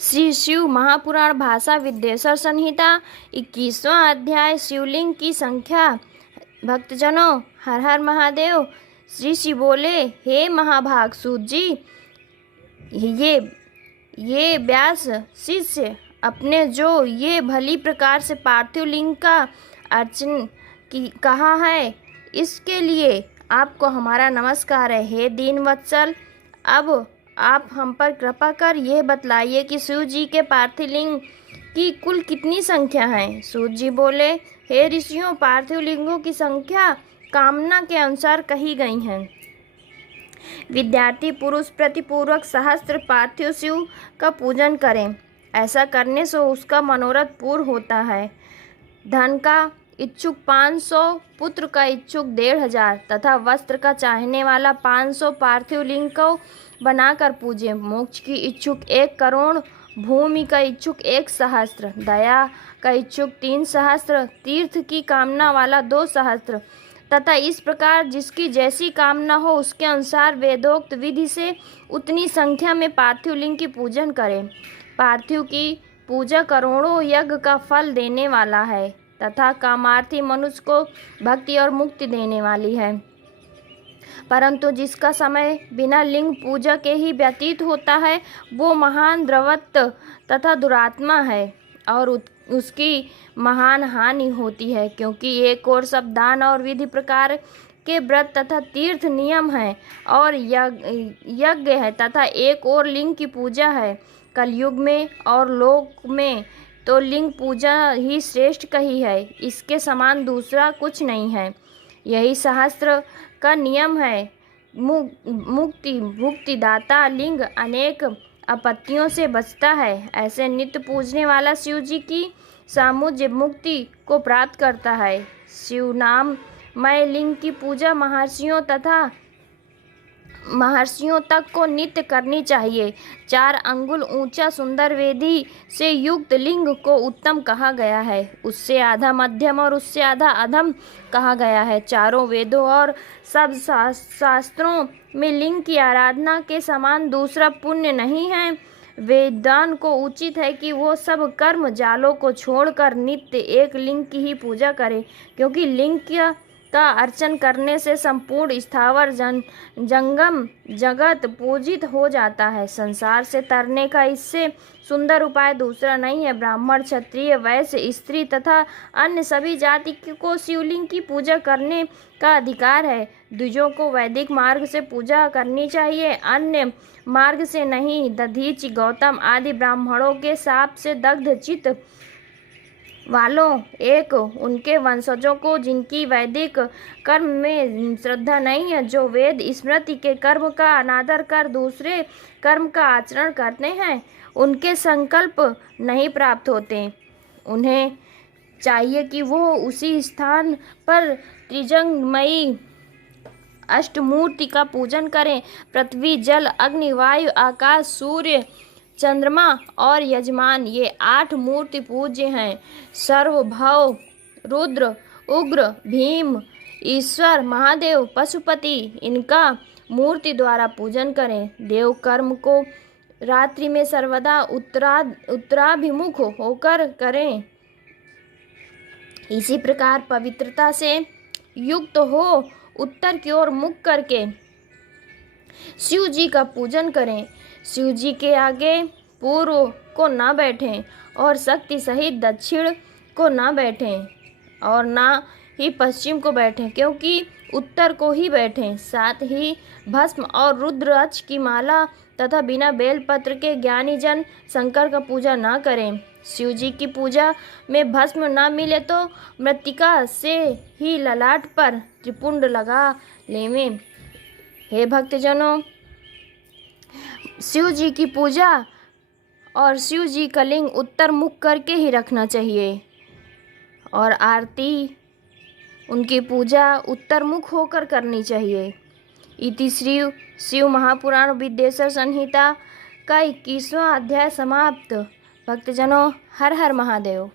श्री शिव महापुराण भाषा विद्येश्वर संहिता 21वां अध्याय शिवलिंग की संख्या। भक्तजनों, हर हर महादेव। श्री शिव बोले, हे महाभाग सूत जी, ये व्यास शिष्य अपने जो ये भली प्रकार से पार्थिव लिंग का अर्चन कहा है, इसके लिए आपको हमारा नमस्कार है। हे दीन वत्सल, अब आप हम पर कृपा कर यह बतलाइए कि शिव जी के पार्थिव लिंग की कुल कितनी संख्या है। सूत जी बोले, हे ऋषियों, पार्थिव लिंगों की संख्या कामना के अनुसार कही गई है। विद्यार्थी पुरुष प्रतिपूर्वक सहस्त्र पार्थिव शिव का पूजन करें। ऐसा करने से उसका मनोरथ पूर्ण होता है। धन का इच्छुक 500, पुत्र का इच्छुक 1500 तथा वस्त्र का चाहने वाला 500 पार्थिव लिंग को बनाकर पूजे। मोक्ष की इच्छुक 1 करोड़, भूमि का इच्छुक 1 सहस्त्र, दया का इच्छुक 3 सहस्त्र, तीर्थ की कामना वाला 2 सहस्त्र तथा इस प्रकार जिसकी जैसी कामना हो उसके अनुसार वेदोक्त विधि से उतनी संख्या में पार्थिव लिंग की पूजन करें। पार्थिव की पूजा करोड़ों यज्ञ का फल देने वाला है तथा कामार्थी मनुष्य को भक्ति और मुक्ति देने वाली है। परंतु जिसका समय बिना लिंग पूजा के ही व्यतीत होता है, वो महान द्रवत्त तथा दुरात्मा है और उसकी महान हानि होती है, क्योंकि एक और सब दान और विधि प्रकार के व्रत तथा तीर्थ नियम है और यज्ञ है तथा एक और लिंग की पूजा है। कलयुग में और लोक में तो लिंग पूजा ही श्रेष्ठ कही है, इसके समान दूसरा कुछ नहीं है। यही शास्त्र का नियम है। मुक्तिदाता लिंग अनेक आपत्तियों से बचता है। ऐसे नित्य पूजने वाला शिव जी की सामुज्य मुक्ति को प्राप्त करता है। शिव नाम मय लिंग की पूजा महर्षियों तक को नित्य करनी चाहिए। 4 अंगुल ऊंचा सुंदर वेदी से युक्त लिंग को उत्तम कहा गया है। उससे आधा मध्यम और उससे आधा अधम कहा गया है। चारों वेदों और सब शास्त्रों में लिंग की आराधना के समान दूसरा पुण्य नहीं है। वेदान को उचित है कि वो सब कर्म जालों को छोड़कर नित्य एक लिंग की ही पूजा करे, क्योंकि लिंग का अर्चन करने से संपूर्ण स्थावर जंगम जगत पूजित हो जाता है। संसार से तरने का इससे सुंदर उपाय दूसरा नहीं है। ब्राह्मण, क्षत्रिय, वैश्य, स्त्री तथा अन्य सभी जाति को शिवलिंग की पूजा करने का अधिकार है। द्विजों को वैदिक मार्ग से पूजा करनी चाहिए, अन्य मार्ग से नहीं। दधीचि, गौतम आदि ब्राह्मणों के शाप से दग्ध चित्त वालों एक उनके वंशजों को, जिनकी वैदिक कर्म में श्रद्धा नहीं है, जो वेद स्मृति के कर्म का अनादर कर दूसरे कर्म का आचरण करते हैं, उनके संकल्प नहीं प्राप्त होते। उन्हें चाहिए कि वो उसी स्थान पर त्रिजंगमयी अष्टमूर्ति का पूजन करें। पृथ्वी, जल, अग्नि, वायु, आकाश, सूर्य, चंद्रमा और यजमान, ये 8 मूर्ति पूज्य हैं। सर्वभव, रुद्र, उग्र, भीम, ईश्वर, महादेव, पशुपति, इनका मूर्ति द्वारा पूजन करें। देव कर्म को रात्रि में सर्वदा उत्तराभिमुख होकर करें। इसी प्रकार पवित्रता से युक्त हो उत्तर की ओर मुख करके शिव जी का पूजन करें। शिव जी के आगे पूर्व को न बैठें और शक्ति सहित दक्षिण को न बैठें और ना ही पश्चिम को बैठें, क्योंकि उत्तर को ही बैठें। साथ ही भस्म और रुद्राक्ष की माला तथा बिना बेलपत्र के ज्ञानी जन शंकर का पूजा न करें। शिव जी की पूजा में भस्म न मिले तो मृत्तिका से ही ललाट पर त्रिपुंड लगा लेवें। हे भक्तजनों, शिव जी की पूजा और शिव जी का लिंग उत्तर मुख करके ही रखना चाहिए और आरती, उनकी पूजा उत्तर मुख होकर करनी चाहिए। इति श्री शिव महापुराण विद्येश्वर संहिता का 21वां अध्याय समाप्त। भक्तजनों, हर हर महादेव।